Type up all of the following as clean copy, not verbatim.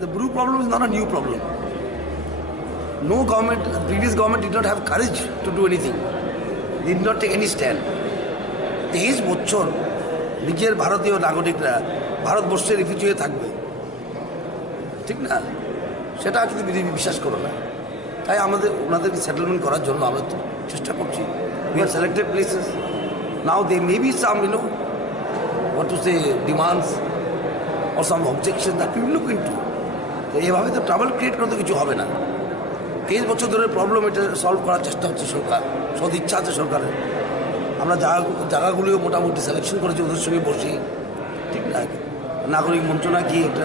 The blue problem is not a new problem. No government, the previous government did not have courage to do anything. They did not take any stand. 23 বছর নিজের ভারতীয় নাগরিকরা ভারতবর্ষে refugee হয়ে থাকবে, ঠিক না? সেটা কিন্তু বিজেপি বিশ্বাস করে না। তাই আমাদের ওনাদেরকে সেটেলমেন্ট করার জন্য আমরা তো চেষ্টা করছি। We have selected places. Now there may be some, what to say, demands or some objection that we will look into. তো এইভাবে তো ট্রাভেল ক্রিয়েট করতে কিছু হবে না। 23 বছর ধরে প্রবলেম এটা সলভ করার চেষ্টা হচ্ছে সরকার, সদ ইচ্ছা আছে সরকারের। আমরা জায়গাগুলিও মোটামুটি সিলেকশন করেছি ওদের সঙ্গে বসি, ঠিক না? নাগরিক মঞ্চ নাকি একটা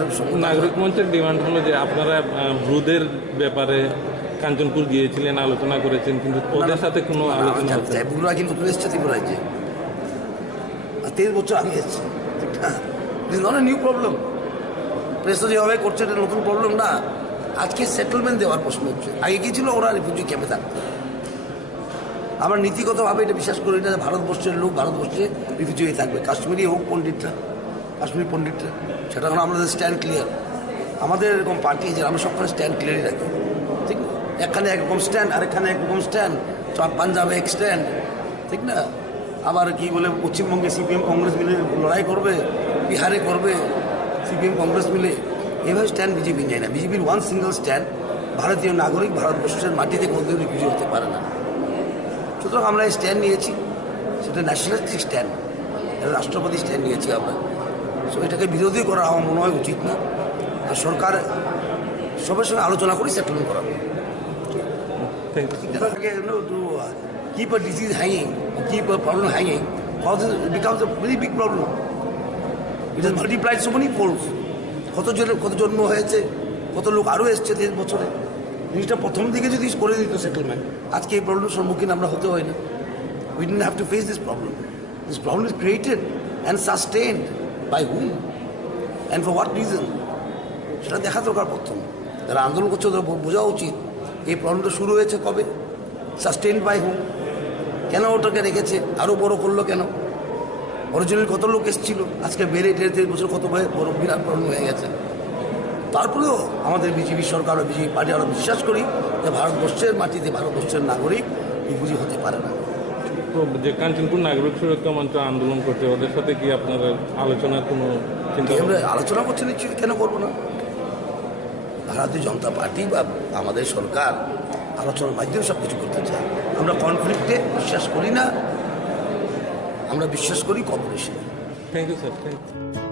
নাগরিক মঞ্চের ডিমান্ড হলো যে আপনারা ব্রুদের ব্যাপারে কাঞ্চনপুর গিয়েছিলেন, আলোচনা করেছেন, কিন্তু ওদের সাথে কোনো আলোচনা বুড়া কিন্তু এসছে ত্রিপুরায় যে 23 বছর আগে এসছে, ঠিক না? It is not a new problem. Press তো যেভাবে করছে এটা নতুন প্রবলেম না। আজকে সেটেলমেন্ট দেওয়ার প্রশ্ন হচ্ছে। আগে কি ছিল? ওরা রিফিউজি ক্যাম্পে থাকতো। আমরা নীতিগতভাবে এটা বিশ্বাস করি না যে ভারতবর্ষের লোক ভারতবর্ষে রিফিউজি হয়ে থাকবে। কাশ্মীরি হোক পণ্ডিতরা, কাশ্মীরি পণ্ডিতরা, সেটা কারণ আমাদের স্ট্যান্ড ক্লিয়ার। আমাদের এরকম পার্টি যে আমরা সবখানে স্ট্যান্ড ক্লিয়ারই রাখি, ঠিক না? এখানে একরকম স্ট্যান্ড, আরেকখানে একরকম স্ট্যান্ড, পাঞ্জাবে এক স্ট্যান্ড, ঠিক না? আবার কি বলে পশ্চিমবঙ্গে সিপিএম কংগ্রেস মিলে লড়াই করবে, বিহারে করবে সিপিএম কংগ্রেস মিলে, এভাবে স্ট্যান্ড বিজেপি নেয় না। বিজেপির ওয়ান সিঙ্গল স্ট্যান্ড, ভারতীয় নাগরিক ভারতবর্ষের মাটিতে কোনোদিন রিফিউজি হতে পারে না। সুতরাং আমরা স্ট্যান্ড নিয়েছি, সেটা ন্যাশনালিস্টিক স্ট্যান্ড, রাষ্ট্রপতি স্ট্যান্ড নিয়েছি আমরা। সো এটাকে বিরোধী করা আমার মনে হয় উচিত না। আর সরকার সবার সঙ্গে আলোচনা করে সেটেলমেন্ট করাবে। To keep a disease hanging, keep a problem hanging, it becomes a very big problem. It has multiplied so many folds. কত জন্ম হয়েছে, কত লোক আরও এসছে 23 বছরে। জিনিসটা প্রথম দিকে যদি করে দিত সেটেলমেন্ট, আজকে এই প্রবলেমের সম্মুখীন আমরা হতে হয় না। We didn't have to face this problem. This problem is created and sustained by whom and for what reason? সেটা দেখা দরকার প্রথম। যারা আন্দোলন করছে ওদের বোঝা উচিত এই প্রবলেমটা শুরু হয়েছে কবে, সাস্টেইনড বাই হুম, কেন ওটাকে রেখেছে, আরও বড় করলো কেন, অরিজিনাল কত লোক এসেছিল, আজকে বেড়ে 23 বছর কত বড় বিরাট প্রবলেম হয়ে গেছে। তারপরেও আমাদের বিজেপি সরকার ও বিজেপি পার্টি আমরা বিশ্বাস করি যে ভারতবর্ষের মাটিতে ভারতবর্ষের নাগরিক রিফিউজি হতে পারে না। যে কাঞ্চনপুর নাগরিক সুরক্ষা মঞ্চ আন্দোলন করছে, ওদের সাথে কি আপনারা আলোচনার কোনো চিন্তা? আমরা আলোচনা করছি নিশ্চয়ই, কেন করবো না? ভারতীয় জনতা পার্টি বা আমাদের সরকার আলোচনার মাধ্যমে সব কিছু করতে চায়। আমরা কনফ্লিক্টে বিশ্বাস করি না, আমরা বিশ্বাস করি কর্পোরেশনে। Thank you sir, thank you.